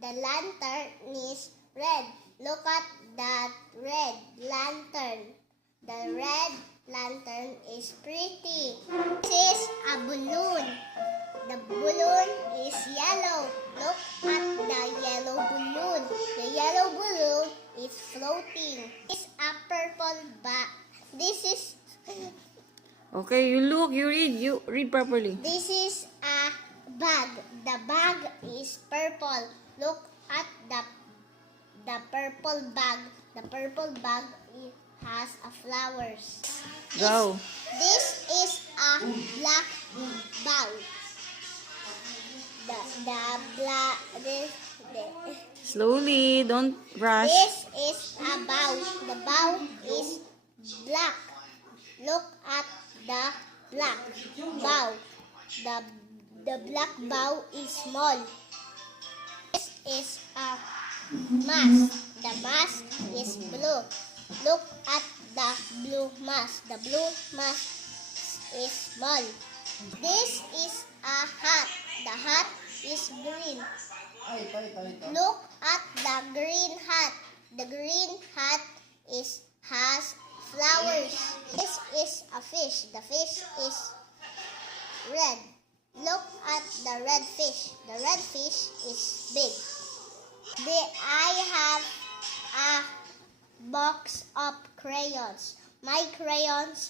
The lantern is red. Look at that red lantern. The red lantern is pretty. This is a balloon. The balloon is yellow. Look at the yellow balloon. The yellow balloon is floating. This is a purple bag. This is Okay, you look, you read. You read properly. This is a bag. The bag is purple. Look at the purple bag. The purple bag has a flowers. Go. This is a black bag. Slowly, don't rush. This is a bow. The bow is black. Look at the black bow. The black bow is small. This is a mask. The mask is blue. Look at the blue mask. The blue mask is small. This is a hat. The hat is green. Look at the green hat. The green hat has flowers. This is a fish. The fish is red. Look at the red fish. The red fish is big. I have a box of crayons. My crayons